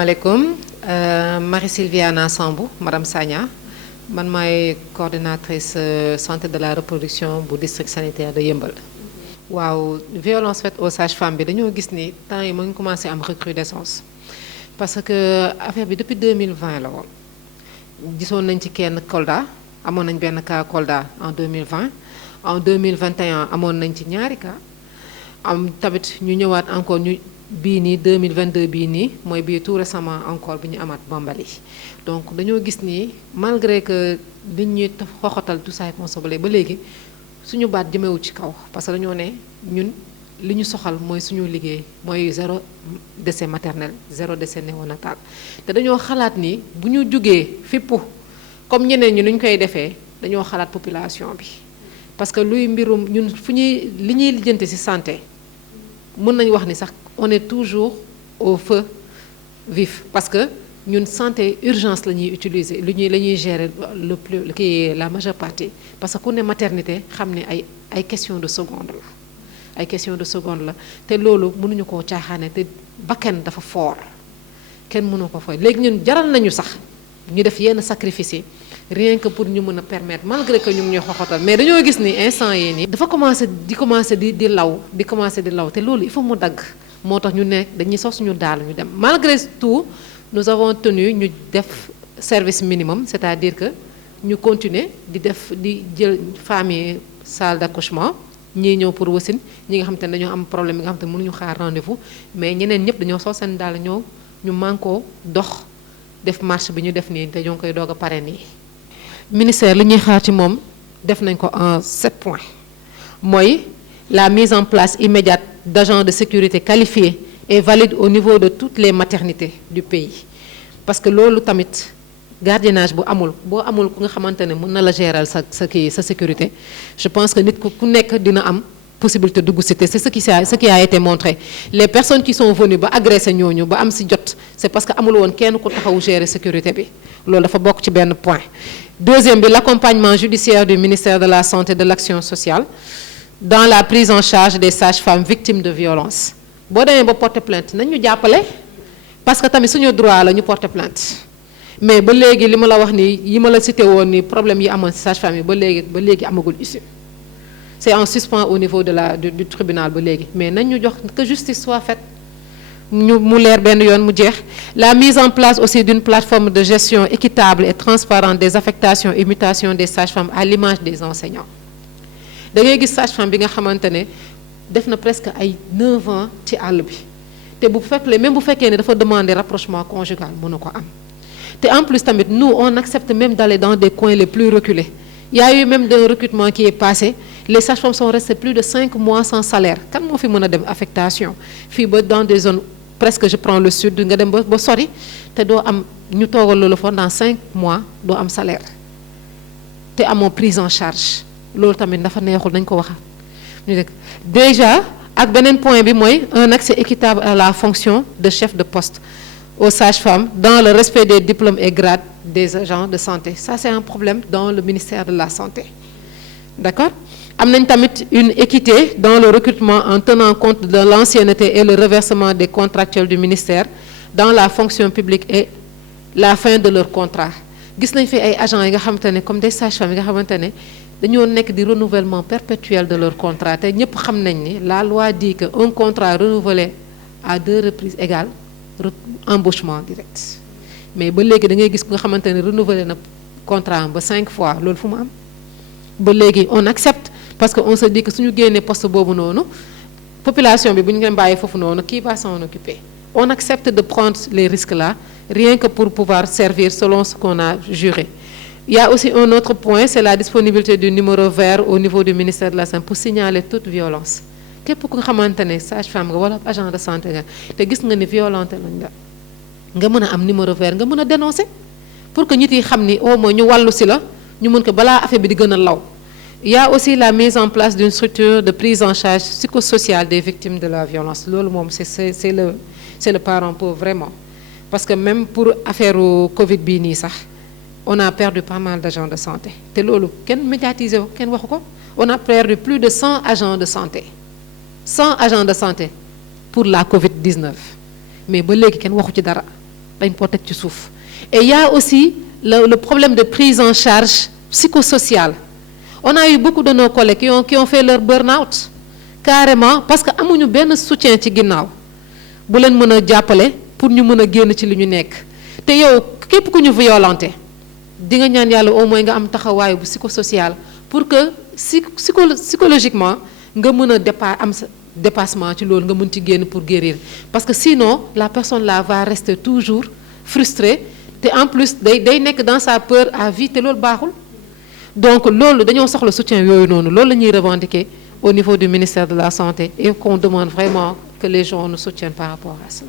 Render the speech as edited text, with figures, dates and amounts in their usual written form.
salaamaaleykum Marie-Sylviana Sambou madame Sagna man maay coordinatrice santé de la reproduction bu district sanitaire de Yeumbeul. waaw violence faite aux sages-femmes bi dañoo gis ni temps yi mu ngi commencé am recrudescence parce que affaire bi depuis 2020 la woon gisoon nañ ci kenn Kolda amoon nañ benn cas Kolda en 2020 en 2021 amoon nañ ci ñaari cas am tamit ñu ñëwaat encore ñu bii nii 2022 bii nii mooy bii tout récemment encore bi ñu amaat Bambali donc dañoo gis ni malgré que li ñuy xoxatal tout ça est consommé ba léegi suñu baat jëmewu ci kaw parce que dañoo ne ñun li ñu soxal mooy suñu liggéey mooy 0 décès maternel 0 décès néonatal te dañoo xalaat ni bu ñu jógee fippu comme ñeneen ñi nu ñu koy defee dañoo xalaat population bi parce que luy mbirum ñun fu ñuy li ñuy lijjanti ci santé mën nañu wax ni sax on est toujours au feu vif parce que ñun santé urgence la ñuy utiliser la ñuy gérer le plus la majeure partie parce que ku ne maternité xam ne ay question de seconde la ay question de seconde la te loolu mënuñu koo caaxaane te bakkan dafa fort kenn mënu ko fooy léegi ñun jaral nañu sax ñu def yenn sacrifice yi rien que pour ñu mën a permettre malgré que ñu ngi ñuy xoxotal mais dañoo gis ni instant yii nii dafa commencé di law te loolu il faut mu dagg moo tax ñu ne dañuy sox suñu daal ñu dem malgré tout nous avons tenu ñu def service minimum c'est-à-dire que ñu continuer di jël famille salle d'accouchement ñii ñëw pour wasin ñi nga xam te ne dañoo am problème yi nga xam te ne mënuñu xaar rendez-vous mais ñeneen ñëpp dañoo sox seen daal ñëw ñu mànkoo dox def marche bi ñu def nii te ñoo ngi koy doog a pare nii ministère li ñuy xaar ci moom def nañ ko en 7 points mooy la mise en place immédiate d'agents de sécurité qualifiés et valides au niveau de toutes les maternités du pays parce que loolu tamit gardiennage bu amul boo amul ku nga xamante ne mën na la gérer sa sécurité je pense que nit ku nekk dina am possibilité dugg ci te c'est ce qui a été montré les personnes qui sont venues ba agressé ñooñu ba am ci jot c'est parce que amul woon kenn ku taxaw gérer sécurité bi loolu dafa bokk ci benn point. Deuxième bi l'accompagnement judiciaire du ministère de la santé et de l'action sociale dans la prise en charge des sages-femmes victimes de violence boo demee ba porter plainte nañ ñu jàppale parce que tamit suñu droit la ñu porter plainte mais ba léegi li ma la wax ni yi ma la cité woon ni problème yi amoon ci sage-femme yi ba léegi amagul issue c'est en suspens au niveau du tribunal ba léegi mais nañ ñu jox que justice soit faite mu leer benn yoon mu jeex la mise en place aussi d'une plateforme de gestion équitable et transparente des affectations et mutations des sages-femmes à l'image des enseignants da ngay gis sage-femme bi nga xamante ne def na presque ay 9 ans ci àll bi te même bu fekkee ne dafa demander rapprochement conjugal mënu ko am te en plus tamit nous on accepte même d'aller dans des coins les plus reculés il y a eu même un recrutement qui est passé les sages-femmes sont restées plus de 5 mois sans salaire kan moo fi mën a dem affectation fii ba dans des zones presque je prends le sud nga dem ba sori te doo am ñu toogal loolu pendant 5 mois doo am salaire te amoo prise en charge loolu tamit dafa neexul nañ ko wax déjà ak beneen point bi mooy un accès équitable à la fonction de chef de poste aux sages-femmes dans le respect des diplômes et grades des agents de santé ça c'est un problème dans le ministère de la santé d'accord am nañ tamit une équité dans le recrutement en tenant compte de l'ancienneté et le reversement des contractuels du ministère dans la fonction publique et la fin de leur contrat gis nañ fi ay agents yi nga xamante ne comme des sages-femmes yi nga xamante ne dañoo nekk di renouvellement perpétuel de leur contrat te ñëpp xam nañ ni la loi dit que un contrat renouvelé à 2 reprises égale embauchement direct mais ba léegi da ngay gis ku nga xamante ne renouvelé na contrat ba 5 fois loolu fu mu am ba léegi on accepte parce que on se dit que suñu génnee poste boobu noonu population bi bu ñu leen bàyyi foofu noonu qui va s'en occuper on accepte de prendre les risques là rien que pour pouvoir servir selon ce qu'on a juré. Il y a aussi un autre point c'est la disponibilité du numéro vert au niveau du ministère de la santé pour signaler toute violence képp ku nga xamante ne sage-femme nga wala agent de santé nga te gis nga ni violenté lañ la nga mën a am numéro vert nga mën a dénoncer pour que nit yi xam ni au moins ñu wàllu si la ñu mën ko balaa affaire bi di gën a law. Il y a aussi la mise en place d'une structure de prise en charge psychosociale des victimes de la violence loolu moom c'est le parent pauvre vraiment parce que même pour affaire Covid bii nii sax on a perdu pas mal d'agents de santé te loolu kenn médiatisé wu kenn waxu ko on a perdu plus de 100 agents de santé 100 agents de santé pour la Covid-19 mais ba léegi kenn waxu ci dara dañ ko teg ci suuf. Et il y a aussi le problème de prise en charge psychosociale. On a eu beaucoup de nos collègues qui ont fait leur burn-out carrément parce que amuñu benn soutien ci ginnaaw bu leen mën a jàppale pour ñu mën a génn ci li ñu nekk. te yow képp ku ñu violenté di nga ñaan yàlla au moins nga am taxawaay bu psychosocial pour que psychologiquement nga mën a am sa dépassement ci loolu nga mën ci génn pour guérir parce que sinon la personne là va rester toujours frustrée te en plus day nekk dans sa peur à vie te loolu baaxul. Donc loolu dañoo soxla soutien yooyu noonu loolu la ñuy revendiquer au niveau du ministère de la santé et qu'on demande vraiment que les gens nous soutiennent par rapport à ça.